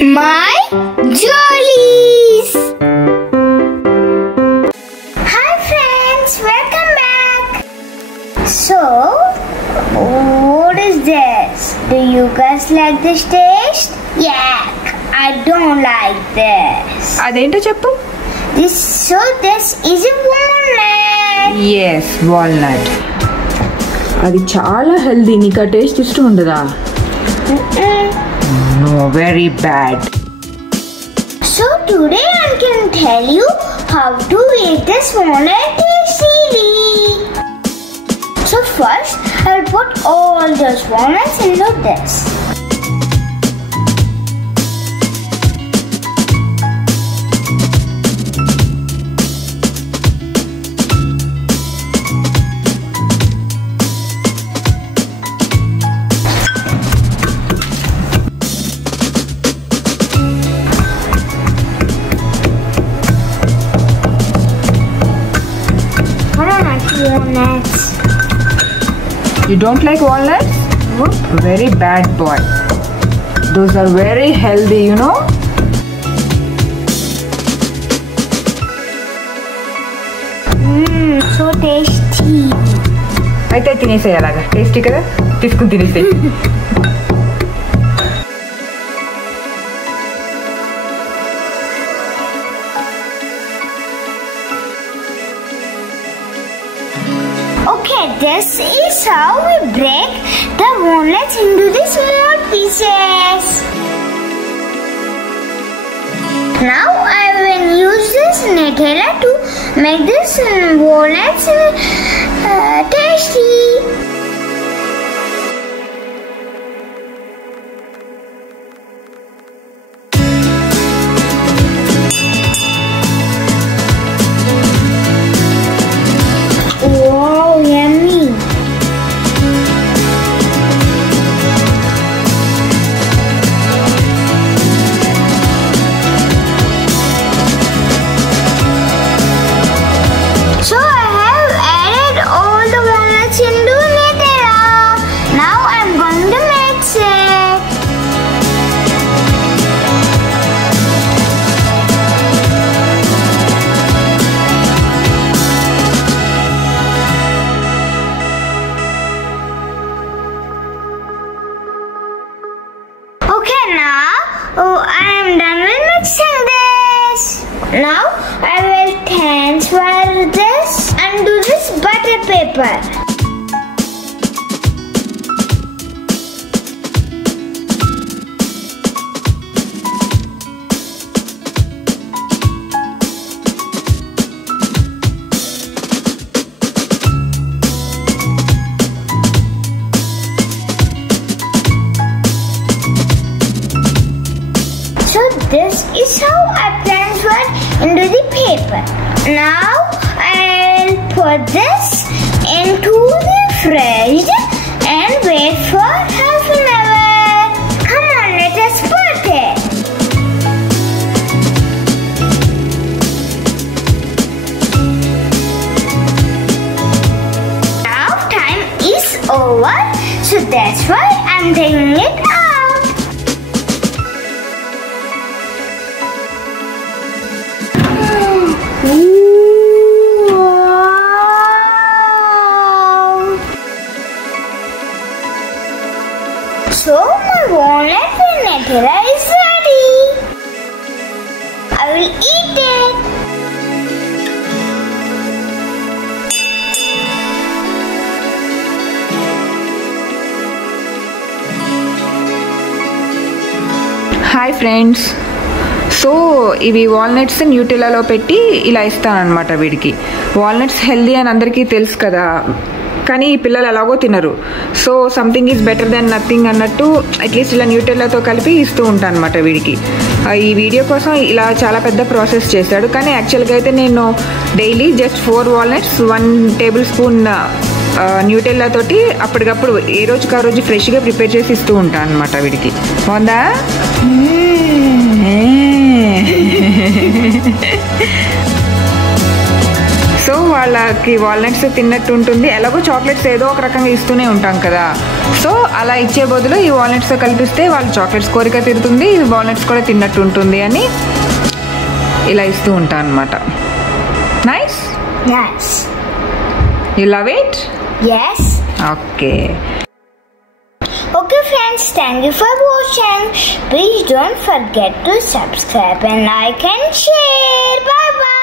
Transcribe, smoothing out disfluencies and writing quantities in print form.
My Jollies! Hi friends, welcome back! So, what is this? Do you guys like this taste? Yuck! I don't like this. Adento cheppu? This is a walnut. Yes, walnut. Adi chaala healthy. Nika taste ishtam undada? No, very bad. So today I can tell you how to eat this walnut easily. So first I will put all those walnuts into this. Walnuts. You don't like walnuts? No. Very bad boy. Those are very healthy, you know. So tasty. అయితే తినేసేయి అలాగా టేస్టీ కదా తీసుకుని తినేసేయి. Okay, this is how we break the walnuts into the small pieces. Now I will use this Nutella to make this walnuts tasty. Wow, yummy. So I have added all the walnuts into Nutella. Now I'm going to mix it. Okay, now I am done with mixing this. Now I will transfer this onto this butter paper. So this is how I transferred into the paper. Now I'll put this into the fridge and wait for half an hour. Come on, let us put it. Now time is over, so that's why I'm taking it out. So my walnut with Nutella is ready. I will eat it. Hi friends. So ఇవి వాల్నట్స్ న్యూటెల్లాలో పెట్టి ఇలా ఇస్తానన్నమాట వీడికి. Walnuts healthy అని అందరికీ తెలుసు కదా, కానీ ఈ పిల్లలు ఎలాగో తినరు. So something is better than nothing అన్నట్టు అట్లీస్ట్ ఇలా న్యూటెల్లాతో కలిపి ఇస్తూ ఉంటాను అనమాట వీడికి. ఈ వీడియో కోసం ఇలా చాలా పెద్ద ప్రాసెస్ చేశాడు, కానీ యాక్చువల్గా అయితే నేను డైలీ జస్ట్ 4 వాల్నట్స్ 1 టేబుల్ స్పూన్ న్యూటెల్లా తోటి అప్పటికప్పుడు ఏ రోజుకి ఆ రోజు ఫ్రెష్గా ప్రిపేర్ చేసి ఇస్తూ ఉంటాను అనమాట వీడికి. బాగుందా? సో వాళ్ళ వాళ్ళకి వాల్నట్స్ తిన్నట్టు ఉంటుంది. ఎలాగో చాక్లెట్స్ ఏదో ఒక రకంగా ఇస్తూనే ఉంటాం కదా, సో అలా ఇచ్చే బదులు ఈ వాల్నట్స్తో కల్పిస్తే వాళ్ళు చాక్లెట్స్ కోరిక తీరుతుంది, ఈ వాల్నట్స్ కూడా తిన్నట్టు ఉంటుంది అని ఇలా ఇస్తూ ఉంటాను అనమాట. Nice. You love it? Yes. Okay. Okay friends, thank you for watching. Please don't forget to subscribe and like and share. Bye bye.